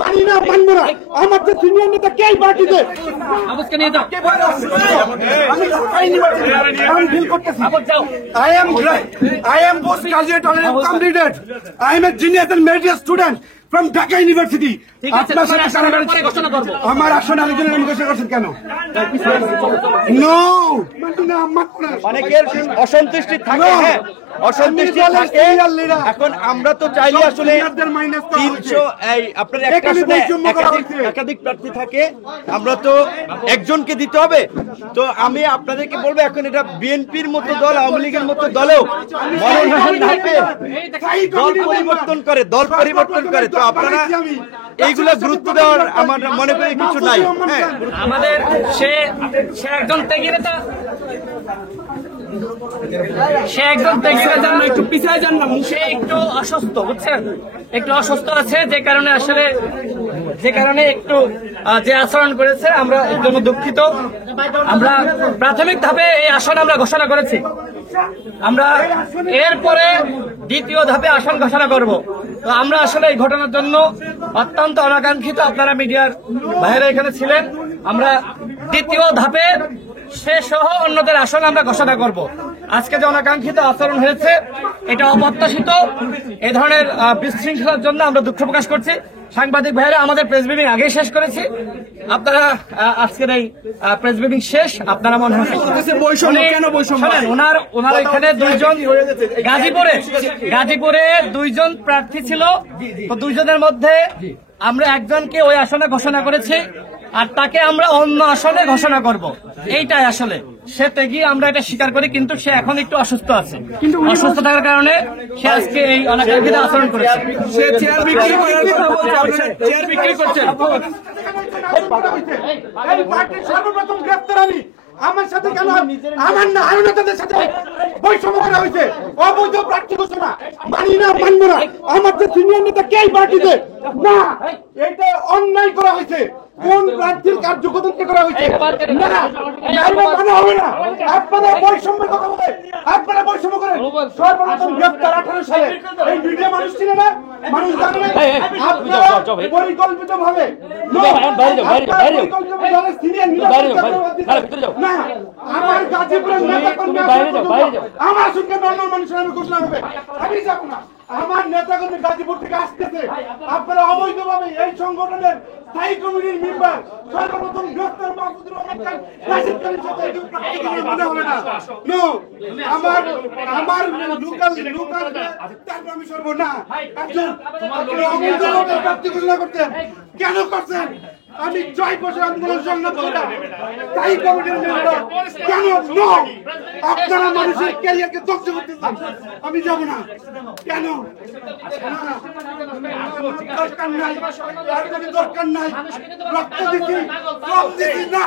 মানি না, মানবো না। আমার তো সিনিয়র নেতা কে পার্টিতে I am postgraduate or completed. I am a genius and meritorious student from Dhaka University. আমার আসন আলোচনা ঘোষণা করছেন কেন? নো, অনেকের অসন্তুষ্টি থাকে, হ্যাঁ অসন্তুষ্টি থাকে। এখন আমরা তো চাইলে আসলে 300 আপনার একটা আসনে একাধিক প্রার্থী থাকে, আমরা তো একজনকে দিতে হবে। তো আমি আপনাদেরকে বলবো, এখন এটা বিএনপির মতো দল, আওয়ামী লীগের মতো দলেও মনোনয়ন থাকে, দল পরিবর্তন করে। তো আপনারা এইগুলো গুরুত্ব দেওয়ার আমার মনে করি কিছু নাই। হ্যাঁ, আমাদের সে একজন ত্যাগী নেতা, একটু পিছিয়ে যান না, সে একটু অসুস্থ, বুঝছেন, একটু অসুস্থ আছে, যে কারণে একটু যে আচরণ করেছে আমরা এর জন্য দুঃখিত। আমরা প্রাথমিক ধাপে এই আসন আমরা ঘোষণা করেছি, আমরা এরপরে দ্বিতীয় ধাপে আসন ঘোষণা করব। তো আমরা আসলে এই ঘটনার জন্য অত্যন্ত অনাকাঙ্ক্ষিত, আপনারা মিডিয়ার বাইরে এখানে ছিলেন। আমরা দ্বিতীয় ধাপে সে সহ অন্যদের আসন আমরা ঘোষণা করব। আজকে যে অনাকাঙ্ক্ষিত আচরণ হয়েছে এটা অপ্রত্যাশিত, এই ধরনের বিশৃঙ্খলার জন্য আমরা দুঃখ প্রকাশ করছি। সাংবাদিক ভাইরা, আমাদের প্রেস ব্রিফিং আগেই শেষ করেছি, আপনারা আজকের এই প্রেস ব্রিফিং শেষ। আপনারা মনে হয় ওনার এখানে গাজীপুরে 2 জন প্রার্থী ছিল, তো 2 জনের মধ্যে আমরা একজনকে ওই আসনে ঘোষণা করেছি, আর তাকে আমরা অন্য আসনে ঘোষণা করব। এইটাই আসলে সে ত্যাগী, আমরা এটা স্বীকার করি, কিন্তু সে এখন একটু অসুস্থ আছে। কিন্তু অসুস্থ থাকার কারণে সে আজকে এই অনাকাঙ্ক্ষিত আচরণ করেছে। সে চেয়ার বিক্রি করছে। সর্বপ্রথম গ্রেফতার আমি, আমার সাথে কেন, আমার না আরো নেতাদের সাথে বৈষম্য করা হয়েছে, অবৈধ প্রার্থী ঘোষণা, মানি না, মানবো না। আমার যে সিনিয়র নেতা কে পার্টিতে না, এটা অন্যায় করা হয়েছে। কোন প্রার্থীর কার্যকর্তা করা হয়েছে না, মানা হবে না। আপনারা বৈষম্যের কথা বলে, আপনারা বৈষম্য করেন। সর্বপ্রথম গ্রেফতার 18 সালে, এই মিডিয়া মানুষ ছিল না, মানুষ জানে না। আপনারা পরিকল্পিত ভাবে আমার গাজীপুরের নেতা কর্মী, আমার সঙ্গে নর্মাল মানুষের আমি ঘোষণা হবে, আমি যাবো না। আমার নেতা কর্মী গাজীপুর থেকে আসতেছে, আপনারা অবৈধভাবে এই সংগঠনের স্থায়ী কমিটির মেম্বার সর্বপ্রথম গ্রেফতার মাহমুদুর রহমান খান রাশিদ খানের সাথে মনে হবে না। নো, আমার লোকাল তারপর আমি সরব না। একজন অবৈধভাবে প্রার্থী ঘোষণা করতেন, কেন করছেন? আমি 6 বছর আন্দোলন সংগ্রাম করলাম, স্থায়ী কমিটির মেম্বার, কেন? নো, আপনারা মানুষের ক্যারিয়ারকে ধ্বংস করতেছেন, আমি যাব না। কেন? দরকার নাই, দরকার নাই, রক্ত দিচ্ছি, কম দিচ্ছি না,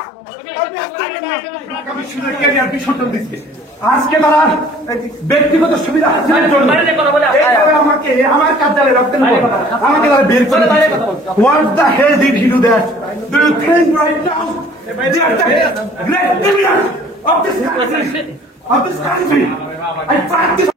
আমি শুধু ক্যারিয়ার বিসর্জন দিচ্ছি। আজকে তারা ব্যক্তিগত সুবিধা হাসিলের জন্য আমাকে আমার কার্যালয়ে রক্ত আমাকে তারা বের করে দিচ্ছে। What the hell did he do that? Do you think right now they are the great criminals of this country? I practice